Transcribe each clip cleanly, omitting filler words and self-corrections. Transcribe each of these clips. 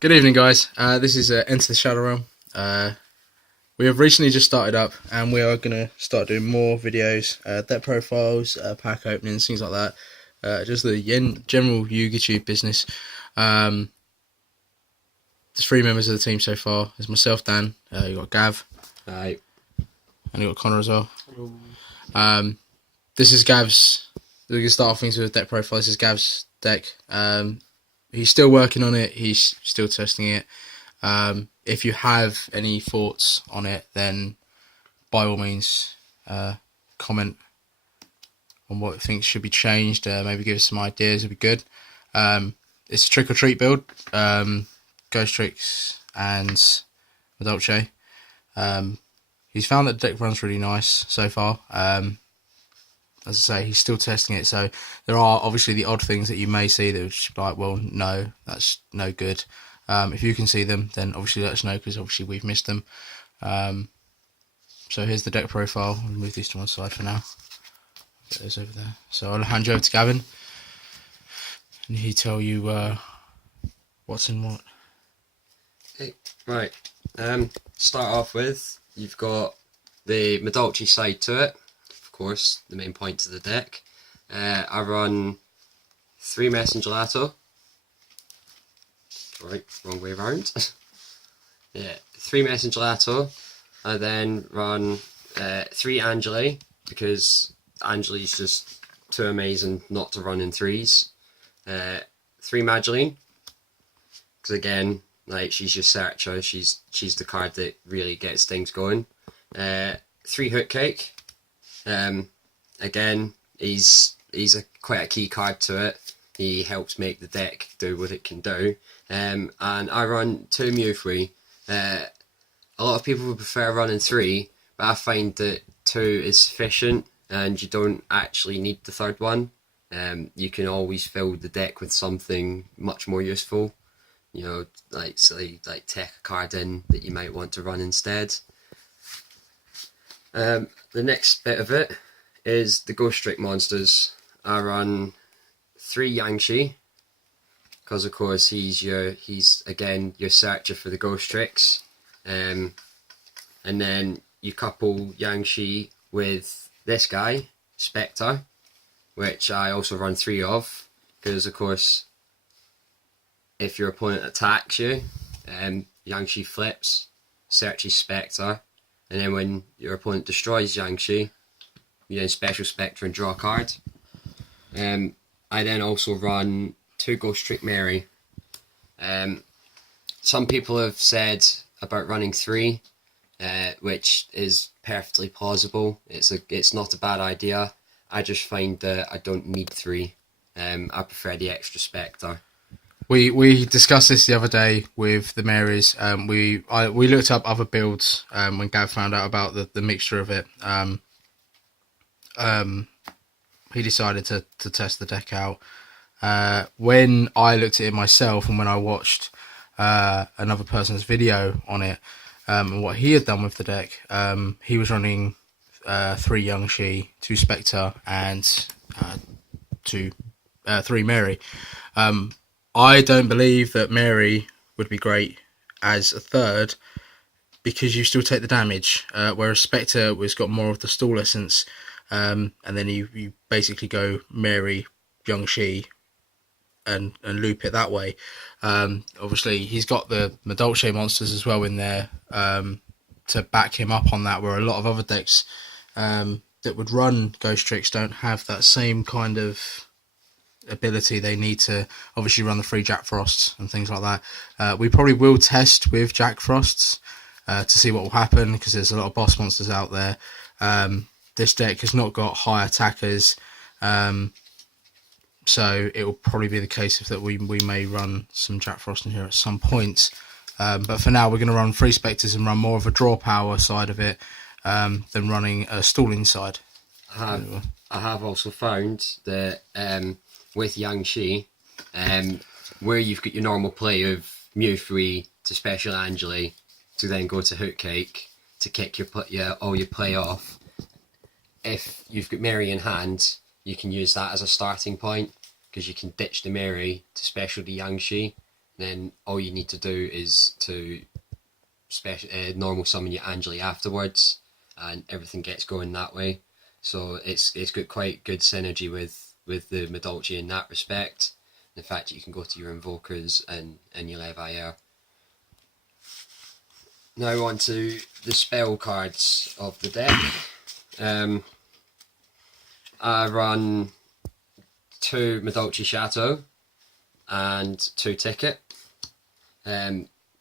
Good evening, guys. This is Enter the Shadow Realm. We have recently just started up, and we are going to start doing more videos, deck profiles, pack openings, things like that. Just the general YouTube business. There's three members of the team so far. There's myself, Dan. You got Gav. Aye. And you got Connor as well. This is Gav's. We're going to start off things with a deck profile. This is Gav's deck. He's still working on it. He's still testing it. If you have any thoughts on it, then by all means, comment on what you think should be changed. Maybe give us some ideas. It'd be good. It's a trick or treat build. Ghostricks and meldoche. He's found that the deck runs really nice so far. As I say, he's still testing it, so there are obviously the odd things that you may see that would just be like, well, no, that's no good. If you can see them, then obviously let us know, because obviously we've missed them. So here's the deck profile. I'll move these to one side for now. Get those over there. So I'll hand you over to Gavin, and he tell you what's in what. Hey, right. Start off with, you've got the meldoche side to it. Of course, the main point of the deck. I run 3 Messenger Gelato. Right, wrong way around. Yeah, 3 Messenger Gelato. I then run 3 Angeli, because Angeli's just too amazing not to run in 3s. 3 Madeline, because again, like, she's your searcher. She's the card that really gets things going. 3 Hootcake. Again, he's quite a key card to it. He helps make the deck do what it can do. And I run 2 Mewfree. A lot of people would prefer running 3, but I find that 2 is sufficient, and you don't actually need the third one. You can always fill the deck with something much more useful. You know, like, say, like take a card in that you might want to run instead. The next bit of it is the Ghostrick monsters. I run 3 Yangshi, because of course he's again your searcher for the Ghostricks. And then you couple Yangshi with this guy, Spectre, which I also run 3 of, because of course if your opponent attacks you, Yangshi flips, searches Spectre, and then when your opponent destroys Yangshi, you then special Spectre and draw a card. I then also run 2 Ghostrick Mary. Some people have said about running 3, which is perfectly plausible. It's not a bad idea. I just find that I don't need 3. I prefer the extra Spectre. We discussed this the other day with the Marys. We looked up other builds when Gav found out about the mixture of it. He decided to test the deck out. When I looked at it myself, and when I watched another person's video on it, and what he had done with the deck, he was running 3 Yangshi, 2 Spectre, and 3 Mary. I don't believe that Mary would be great as a third, because you still take the damage, whereas Spectre was got more of the stall essence, and then you basically go Mary, Yangshi, and loop it that way. Obviously, he's got the meldoche monsters as well in there to back him up on that, where a lot of other decks that would run Ghostricks don't have that same kind of ability. They need to obviously run the 3 Jack Frosts and things like that. We probably will test with Jack Frosts to see what will happen, because there's a lot of boss monsters out there. This deck has not got high attackers, so it will probably be the case that we may run some Jack Frost in here at some point. But for now, we're going to run 3 Spectres and run more of a draw power side of it than running a stalling side. I have also found that with Yangshi, where you've got your normal play of Mewfree to special Angeli to then go to Hootcake to kick all your play off, if you've got Mary in hand, you can use that as a starting point, because you can ditch the Mary to special the Yangshi, then all you need to do is to normal summon your Angeli afterwards, and everything gets going that way. So it's got quite good synergy with the meldoche in that respect. The fact that you can go to your invokers and your Levier. Now on to the spell cards of the deck. I run 2 meldoche Chateau and 2 Ticket.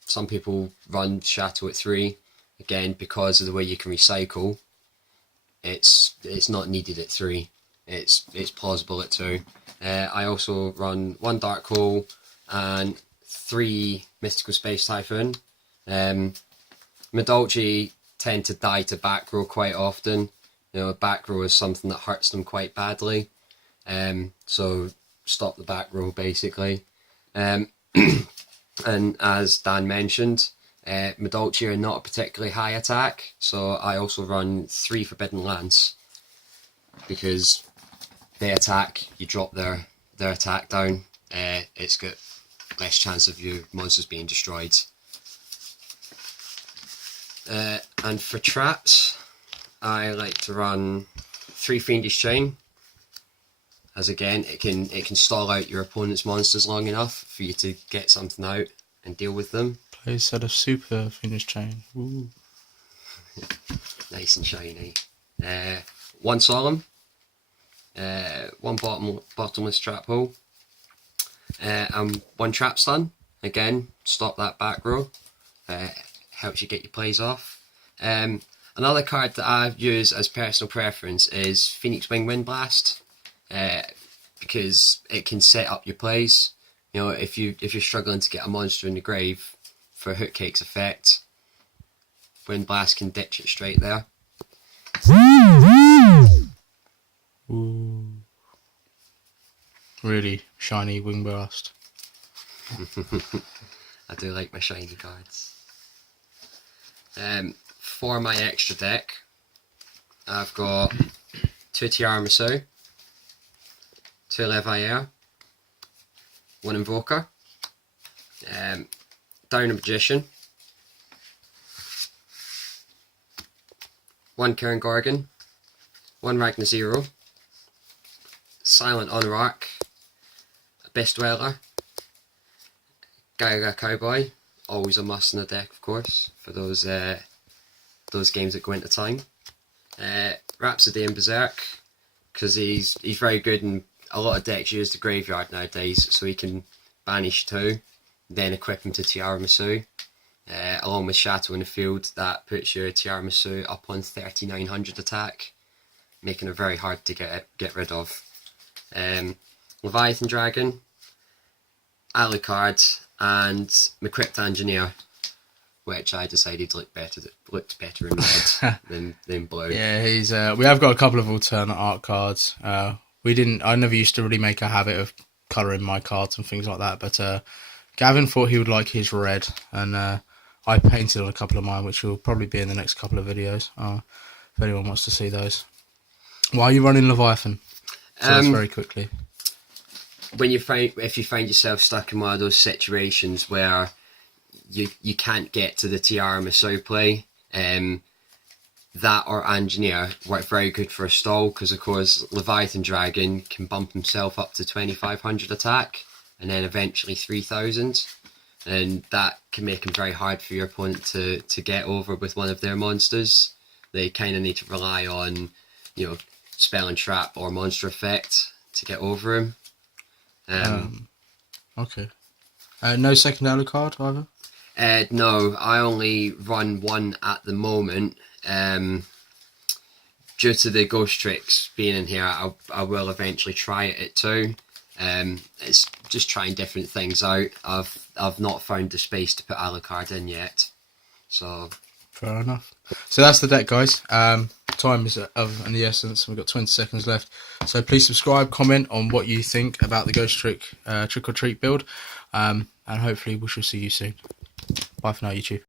Some people run Chateau at 3. Again, because of the way you can recycle, it's not needed at 3. It's plausible at 2. I also run 1 Dark Hole and 3 Mystical Space Typhoon. Meldoche tend to die to back row quite often. You know, back row is something that hurts them quite badly. So stop the back row basically. And as Dan mentioned, meldoche are not a particularly high attack, so I also run 3 Forbidden Lance, because they attack, you drop their attack down, it's got less chance of your monsters being destroyed. And for traps, I like to run 3 Fiendish Chain, as again it can stall out your opponent's monsters long enough for you to get something out and deal with them. Play a set of super Fiendish Chain. Ooh. Nice and shiny. 1 Solemn, 1 bottomless trap hole, and 1 trap stun. Again, stop that back row. Helps you get your plays off. Another card that I use as personal preference is Phoenix Wing Wind Blast, because it can set up your plays. You know, if you're struggling to get a monster in the grave for Hookcake's effect, Wind Blast can ditch it straight there. Ooh. Really shiny Wing Blast. I do like my shiny cards. For my extra deck, I've got 2 Tiramisu, 2 Levier, 1 Invoker, down a Magician, 1 Karen Gorgon, 1 Ragnar Zero, Silent Honorarch, Abyss Dweller, Gyra Cowboy, always a must in the deck, of course, for those games that go into time. Rhapsody and Berserk, because he's very good, and a lot of decks use the graveyard nowadays, so he can banish 2, then equip him to Tiramisu. Along with Chateau in the field, that puts your Tiramisu up on 3900 attack, making it very hard to get rid of. Leviathan Dragon, Alucard, and my Crypt Engineer, which I decided looked better in red than blue. Yeah, he's. We have got a couple of alternate art cards. I never used to really make a habit of colouring my cards and things like that, but Gavin thought he would like his red, and I painted on a couple of mine, which will probably be in the next couple of videos, if anyone wants to see those. Why are you running Leviathan? Tell us very quickly. If you find yourself stuck in one of those situations where you can't get to the Tiramisu play, that or Engineer work very good for a stall, because of course Leviathan Dragon can bump himself up to 2500 attack and then eventually 3000, and that can make him very hard for your opponent to get over with one of their monsters. They kind of need to rely on, you know, spell and trap or monster effect to get over him. Okay. No second Alucard either? No, I only run 1 at the moment. Due to the Ghostricks being in here, I will eventually try it at 2. It's just trying different things out. I've not found the space to put Alucard in yet, so fair enough. So that's the deck, guys. Time is of the essence. We've got 20 seconds left, so please subscribe, comment on what you think about the Ghostrick Trick or Treat build, and hopefully we shall see you soon. Bye for now, YouTube.